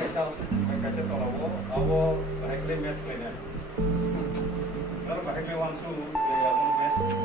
कैसे तोड़ावो अब बाइक ले मैच लेना है बाइक ले वांसू अपन मैच